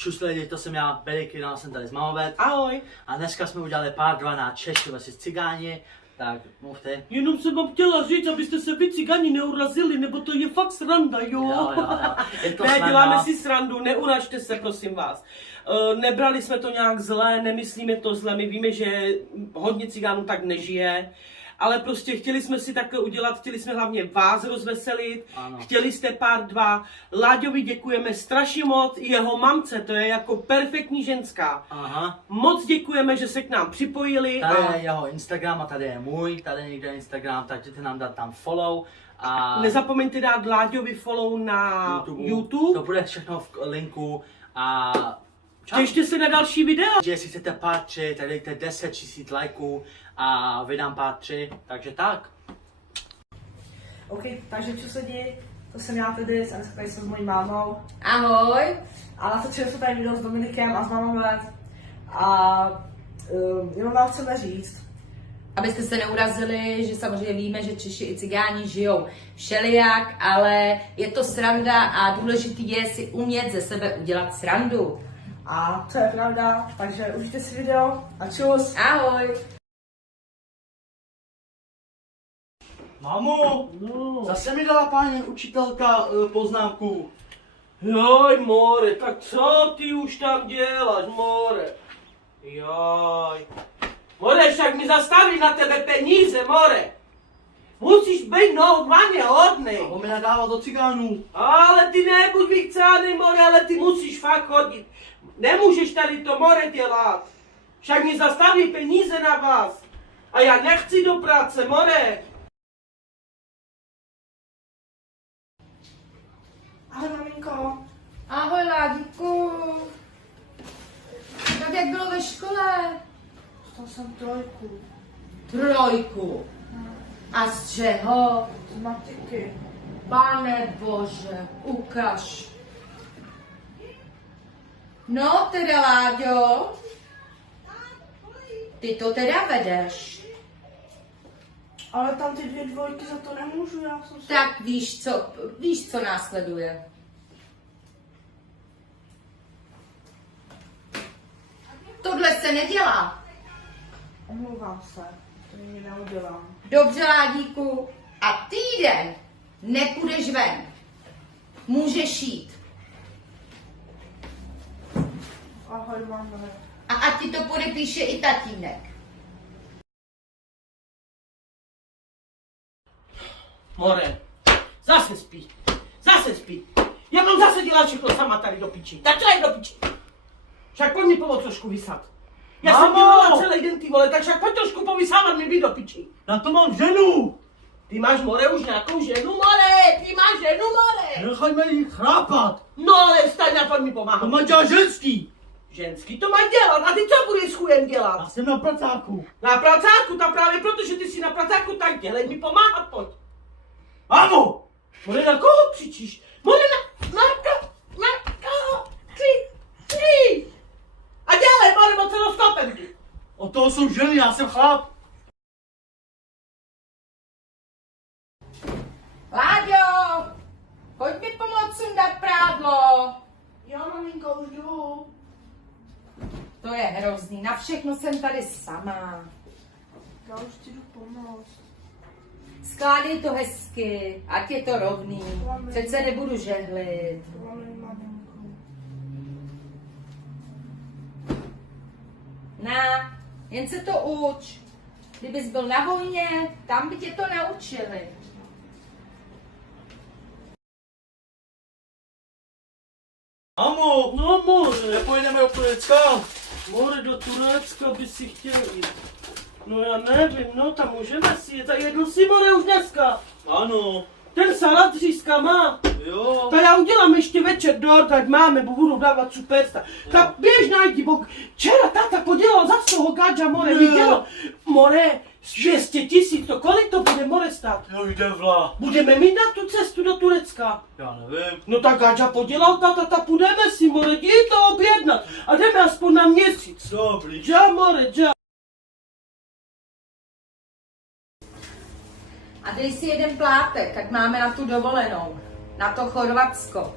Čus lidi, to jsem já, Beriky, jsem tady z Mamovet. Ahoj. A dneska jsme udělali pár 2 na Češi vs Cigáni. Tak mluvte. Jenom jsem vám chtěla říct, abyste se vy Cigani neurazili, nebo to je fakt sranda, jo? Jo. Je to Ne, sranda. děláme si srandu, neuražte se, prosím vás. Nebrali jsme to nějak zle, nemyslíme to zle, my víme, že hodně Cigánů tak nežije. Ale prostě chtěli jsme si takhle udělat, chtěli jsme hlavně vás rozveselit, Ano. chtěli jste pár 2. Láďovi děkujeme strašně moc, i jeho mamce, to je jako perfektní ženská. Aha. Moc děkujeme, že se k nám připojili. Tady je jeho Instagram a tady je můj, tady někde je Instagram, tak jděte nám dát tam follow. A Nezapomeňte dát Láďovi follow na YouTube. To bude všechno v linku a Těšte se na další videa. jestli chcete part 3, tak dejte 10 000 lajků a vydám part 3, takže tak. OK, takže čus lidi, to jsem já tedy, jsem tady jsem s mojí mámou. Ahoj. A natočili jsme tady video s Dominikem a s Mamovet. A jenom vám chceme říct, Abyste se neurazili, že samozřejmě víme, že Češi i Cigáni žijou všelijak, ale je to sranda a důležitý je si umět ze sebe udělat srandu. a to je pravda, takže užijte si video a čus. Ahoj. Mamo, No. zase mi dala paní učitelka poznámku. Joj, more, tak co ty už tam děláš, more? Joj. More, však mi zastaví na tebe peníze, more. Musíš být normálně hodnej. On mi nadával do Cigánů. Ale ty nebuď vychcánej, more, ale ty musíš fakt chodit. Nemůžeš tady to more dělat. Však mi zastaví peníze na vás. A já nechci do práce, more. Ahoj maminko. Ahoj, Ládíku. Tak jak bylo ve škole? Dostal jsem 3. 3. A z čeho? Z matiky. Pane Bože, ukaž. No teda, Láďo, ty to teda vedeš. Ale tam ty 2 2 za to nemůžu, já jsem se... Tak víš, co následuje. Tohle se nedělá. Omlouvám se, to nikdy neudělám. Dobře, Ládíku. A týden nepůjdeš ven. Můžeš jít. Ahoj mamo. A ať ti to podepíše i tatínek. More, zase spí. Zase spí. Já mám zase dělat všechno sama tady do piči. Tak co je do piči? Však pojď mi pomoct trošku vysat. Já jsem Mámo! dělala celý den, ty vole, tak však pojď trošku povysávat mi být do piči. Na to mám ženu. Ty máš, more, už nějakou ženu, more, ty máš ženu, more. Nechaďme jí chrápat. No ale vstaň a pojď mi pomáhat. To má dělat ženský. Ženský to máš dělat, a ty co budeš s chujem dělat? Já jsem na pracáku. Na pracáku, tak právě protože ty jsi na pracáku, tak dělej mi pomáhat, pojď. Mamo! More, na koho křičíš? More, na koho křičíš? A dělej, more, moc se rozkopem ty. Od toho jsou ženy, já jsem chlap. Láďo, pojď mi pomoct sundat prádlo. Jo maminko, už jdu. To je hrozný, na všechno jsem tady sama. Já už ti jdu pomoct. Skládej to hezky, ať je to rovný. Přece nebudu žehlit. Maminko. Jen se to uč. Kdybys byl na vojně, tam by tě to naučili. Mamo! No, more. Nepojedeme do Turecka. More, do Turecka by si chtěl jít. No já nevím, no tam můžeme si jet. A jedu si, more, už dneska. Ano. Ten salát řízka má. Jo. Tak já udělám ještě večer dort, ať máme, bo budu dávat superstar. Tak běž najdi, bo včera táta podělal za toho gadža, more, vidělo. More, 200 000, to kolik to bude, more, stát? Jo, jde vla. Budeme mít na tu cestu do Turecka. Já nevím. No tak gadža podělal táta, půjdeme si, more, jdi to objednat. A jdeme aspoň na měsíc. Dobrý. Dža, more, dža. A dej si jeden plátek, ať máme na tu dovolenou. Na to Chorvatsko.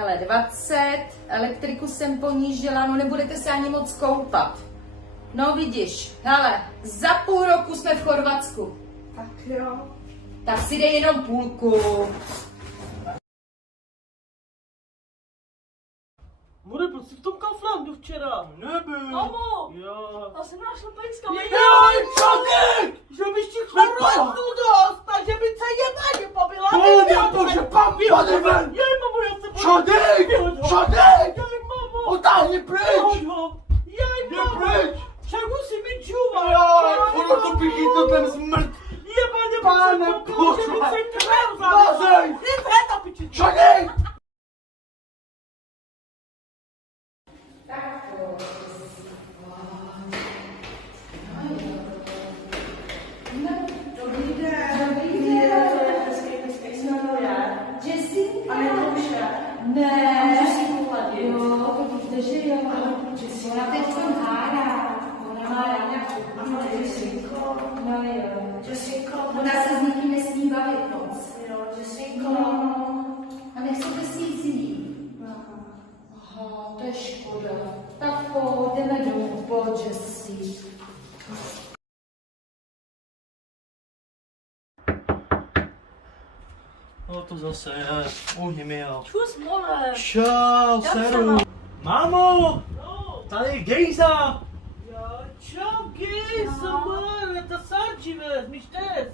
Ale 20, elektriku jsem ponížila, no nebudete se ani moc koupat. No vidíš, hele, za půl roku jsme v Chorvatsku. Tak jo. Tak si dej jenom půlku. More, byl jsi v tom Kauflandu včera? Nebyl. Mamo! Jo. To jsem našla pejska. Joj, čadek! Že byš ti chorvatku dost, takže by se jebání pobila. Pane bože, pane ven! Jej, mamo, já se bojím. Čadek! Vyhoď ho. Čadek! Jej, mamo! Otáhni pryč! Vyhoď ho. Jej, Jdi mamo! pryč! Však musí mi čuvat. Joj, ono to pěkný, to ten zmrt! Jebaně, Pane by se pobila, že by bože. se krv Mazej! Jdi hned, piči. Čadek! Dobrý den. Dobrý den. Jak se jmenuje? Jessica. A Nekouša. Ne. Můžu si pohladit? Jo, to víte, že jo. Ona teď hádá. Ona má ráda. Ano, Jessico. No jo. Jessico. Ona se s nikým nesmí bavit moc. Jo, Jessico. No. A nechcete si jít jiným. Aha, to je škoda. Tak jdeme domů, pojď, Jessi. No to zase je, uhni mi jo. Čus, more. Čau, seru. Mámo, No. tady je Gejza. Ja, čau, Gejsa, more, ta sarčive, miš tes.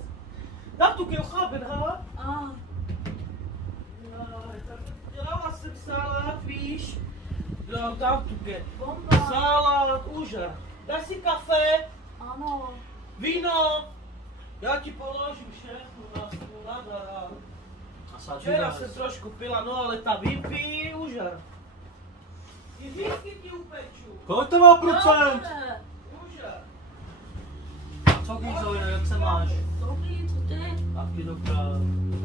Da tu keu haben, ha? Dělala jsem salát, víš? No, tam tu ke. Bomba. Salát, úžas. Dáš si kafe, Ano. víno. Já ti položím všechno na stůl, nada. A Včera jsem trošku pila, no ale ta vypí, úžas. I whisky ti upeču. Kolik to má procent? Úžas. Co Gejzo, jak se máš? Dobrý, co ty? Taky dobrá.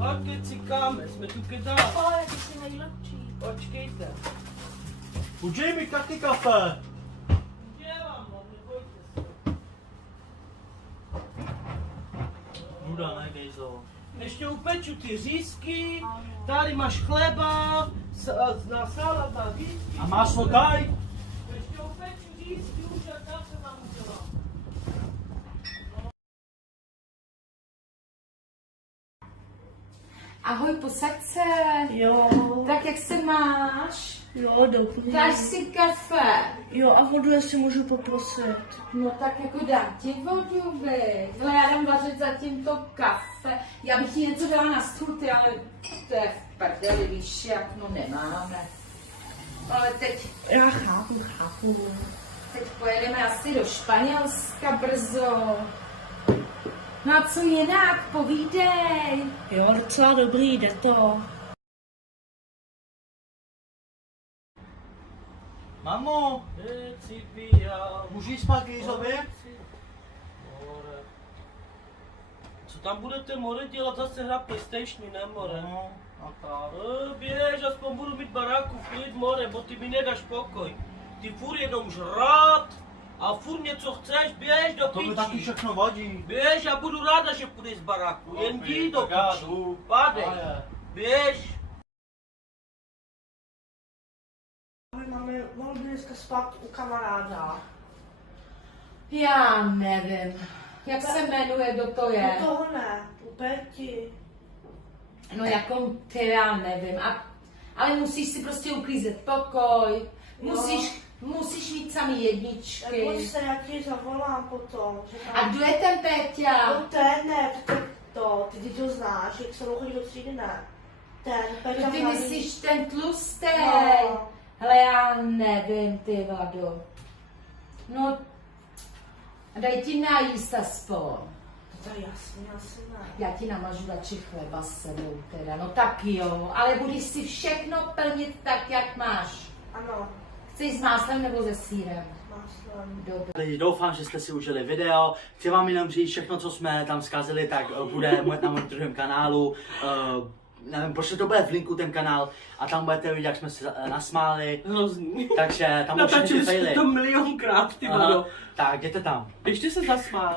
A keď si káme, jsme tu keď dál. Ale jaký jsi nejlepší. Počkejte. Udžej mi taky kafe. Dělám, no, nebojte se. Nuda, ne Gejzo. Ještě upeču ty řízky, Ano. tady máš chleba, na salát, na whisky. A máslo kaj? Ještě upeču řízky, už jak tam se vám udělám. Ahoj, posaď se. Jo. Tak jak se máš? Jo, dobrý. Dáš si kafe. Jo, a vodu jestli můžu poprosit. No tak jako dám ti vodu, viď. Ale já dám vařit zatím to kafe. Já bych ti něco dala na stůl, ty, ale to je v prdeli, víš jak, no nemáme. Ale teď Já chápu. pojedeme asi do Španělska brzo. No a co jinak, povídej. Jo, docela dobrý, jde to. Mamo, Principia. můžu jít spát Gejzovi? More. Co tam budete, more, dělat? Zase hrát PlayStationy, ne, more? No, a tak. Běž, aspoň budu mít baráku v klid, more, bo ty mi nedáš pokoj. Ty furt jenom žrát a furt něco chceš, běž do To mi taky piči. všechno vadí. Běž, já budu ráda, že půjdeš z baráku, jen jdi do Tak já piči. jdu. Padej, A je. běž. Ale máme, mohl by dneska spát u kamaráda. Já nevím, jak se jmenuje, kdo to je. U toho ne, u Peti. No jako ty, já nevím. Ale musíš si prostě uklízet pokoj. Musíš mít samý jedničky. Neboj se, já ti zavolám potom. Že tam... A kdo je ten Péťa? No ten ne, ty to znáš, jak se chodí do třídy, ne. Ten, Peťa No ty Mladý. myslíš ten tlustý? No. Hele, já nevím, ty vado. No, daj ti najíst aspoň. To je jasný, asi ne. Já ti namažu radši chleba s sebou teda, no tak jo. Ale budeš si všechno plnit tak, jak máš. Ano, Chceš s máslem nebo se sýrem? máslem. Dobře. Doufám, že jste si užili video. Chci vám jenom říct, všechno, co jsme tam zkazili, tak bude na mém druhém kanálu. Nevím, proč to bude v linku ten kanál a tam budete vidět, jak jsme se nasmáli. Hrozný. Takže tam budou všechny ty Natačili jsme faily. to milionkrát, ty Aha, vado. tak jděte tam. Ještě se zasmál.